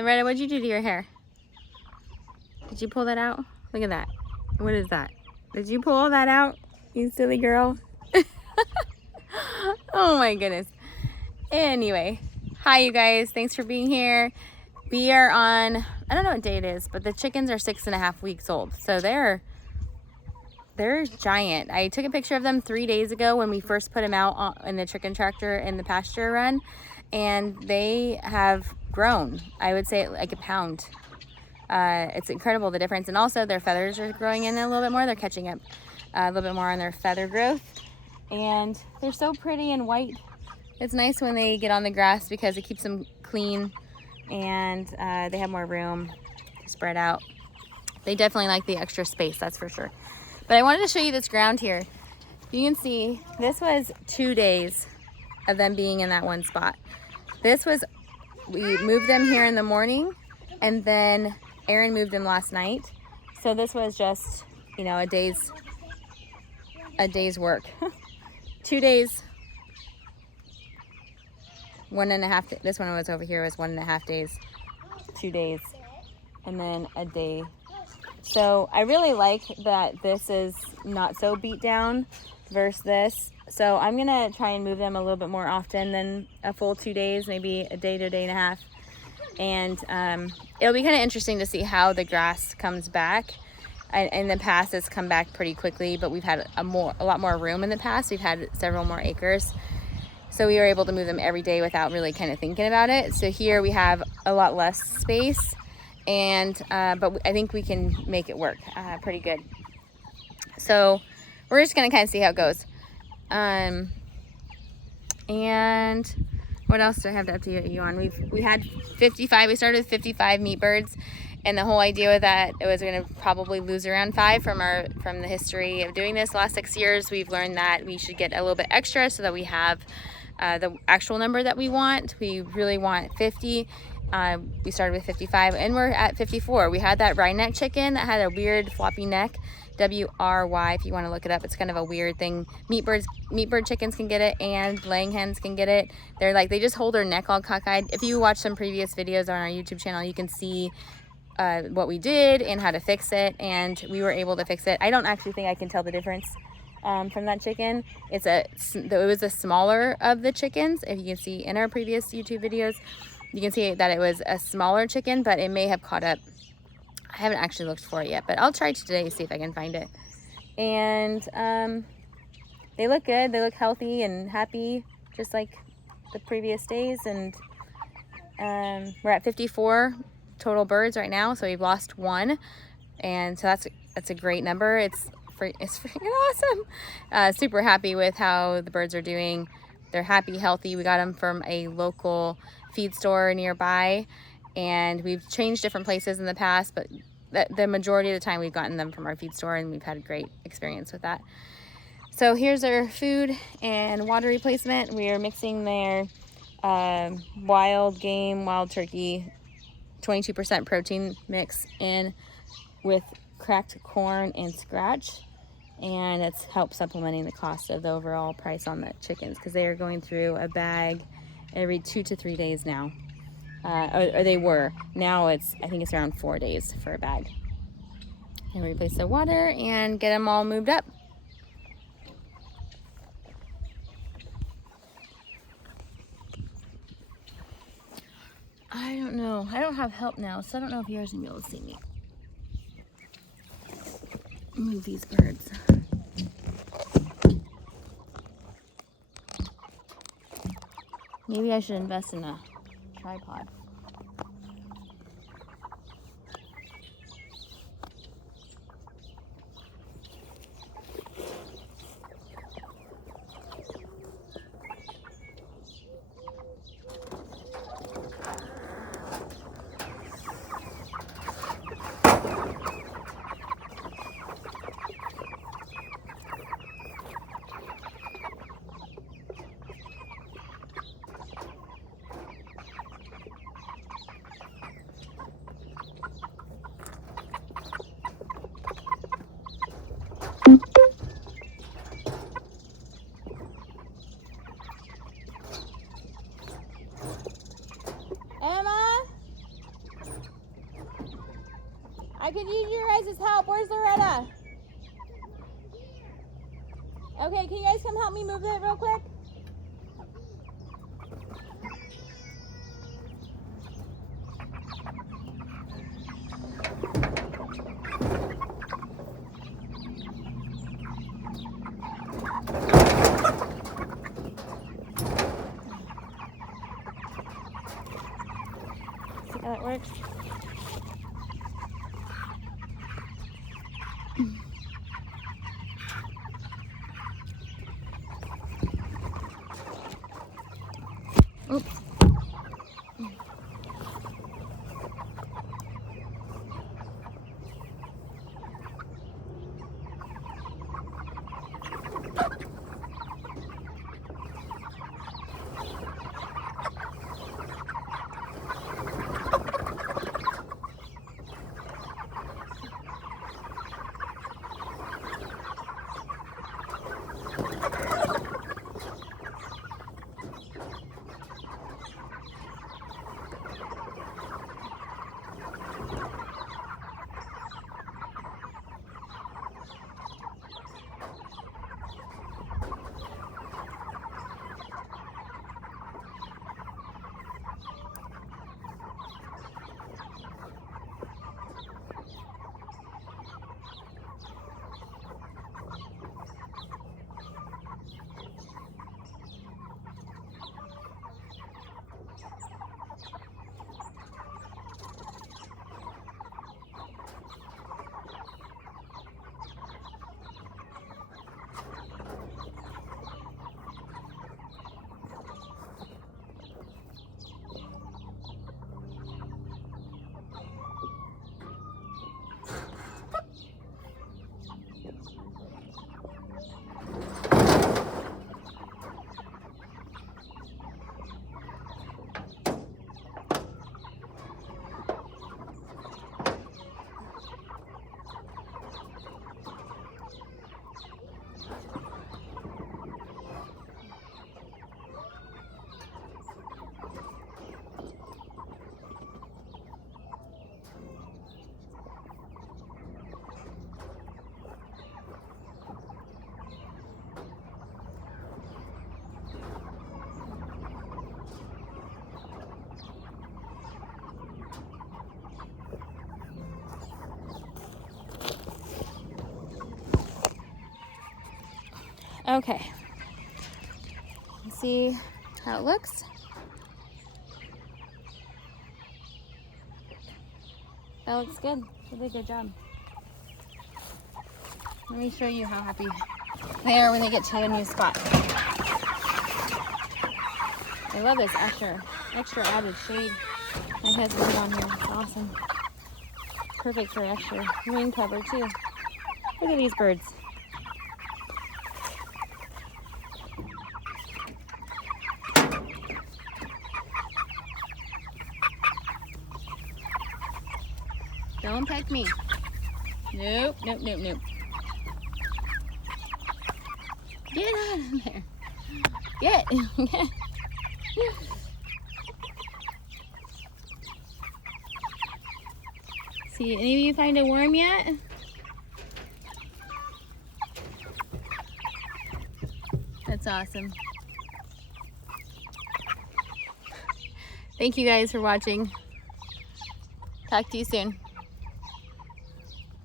Loretta, what'd you do to your hair? Did you pull that out? Look at that. What is that? Did you pull all that out, you silly girl? Oh my goodness. Anyway, hi you guys. Thanks for being here. We are on, I don't know what day it is, but the chickens are 6.5 weeks old. So they're giant. I took a picture of them 3 days ago when we first put them out in the chicken tractor in the pasture run, and they have grown, I would say, like a pound. It's incredible the difference, and also their feathers are growing in a little bit more. They're catching up a little bit more on their feather growth, and they're so pretty and white. It's nice when they get on the grass because it keeps them clean, and they have more room to spread out. They definitely like the extra space, that's for sure. But I wanted to show you this ground here. You can see this was 2 days of them being in that one spot. We moved them here in the morning, and then Aaron moved them last night. So this was just, you know, a day's work. 2 days, 1.5. This one was over here was 1.5 days, 2 days, and then a day. So I really like that this is not so beat down versus this. So I'm gonna try and move them a little bit more often than a full 2 days, maybe a day to a day and a half. And it'll be kind of interesting to see how the grass comes back. In the past, it's come back pretty quickly, but we've had a lot more room in the past. We've had several more acres. So we were able to move them every day without really kind of thinking about it. So here we have a lot less space, and but I think we can make it work pretty good. So we're just gonna kind of see how it goes. And what else do I have to update you on? We had 55. We started with 55 meat birds, and the whole idea with that, it was going to probably lose around 5 from the history of doing this. The last 6 years, we've learned that we should get a little bit extra so that we have the actual number that we want. We really want 50. We started with 55, and we're at 54. We had that wry neck chicken that had a weird floppy neck. WRY, if you want to look it up. It's kind of a weird thing. Meat bird chickens can get it, and laying hens can get it. They're like, they just hold their neck all cockeyed. If you watch some previous videos on our YouTube channel, you can see what we did and how to fix it, and we were able to fix it. I don't actually think I can tell the difference from that chicken. It was the smaller of the chickens. If you can see in our previous YouTube videos, you can see that it was a smaller chicken, but it may have caught up. I haven't actually looked for it yet, but I'll try today to see if I can find it. And they look good. They look healthy and happy, just like the previous days. And we're at 54 total birds right now, so we've lost 1, and so that's a great number. It's freaking awesome. Super happy with how the birds are doing. They're happy, healthy. We got them from a local feed store nearby, and we've changed different places in the past, but the majority of the time we've gotten them from our feed store, and we've had a great experience with that. So here's our food and water replacement. We are mixing their wild game, wild turkey, 22% protein mix in with cracked corn and scratch, and it's helped supplementing the cost of the overall price on the chickens, because they are going through a bag every 2 to 3 days now. Or they were. Now I think it's around 4 days for a bag. And replace the water and get them all moved up. I don't know. I don't have help now, so I don't know if yours will be able to see me. Move these birds. Maybe I should invest in a tripod. I could use your guys' help. Where's Loretta? Okay, can you guys come help me move it real quick? See how that works? Oops. Okay, let's see how it looks. That looks good. You did a good job. Let me show you how happy they are when they get to a new spot. I love this extra added shade my husband on here. It's awesome. Perfect for extra wing cover too. Look at these birds. Don't peck me. Nope, nope, nope, nope. Get out of there. Get. See, any of you find a worm yet? That's awesome. Thank you guys for watching. Talk to you soon.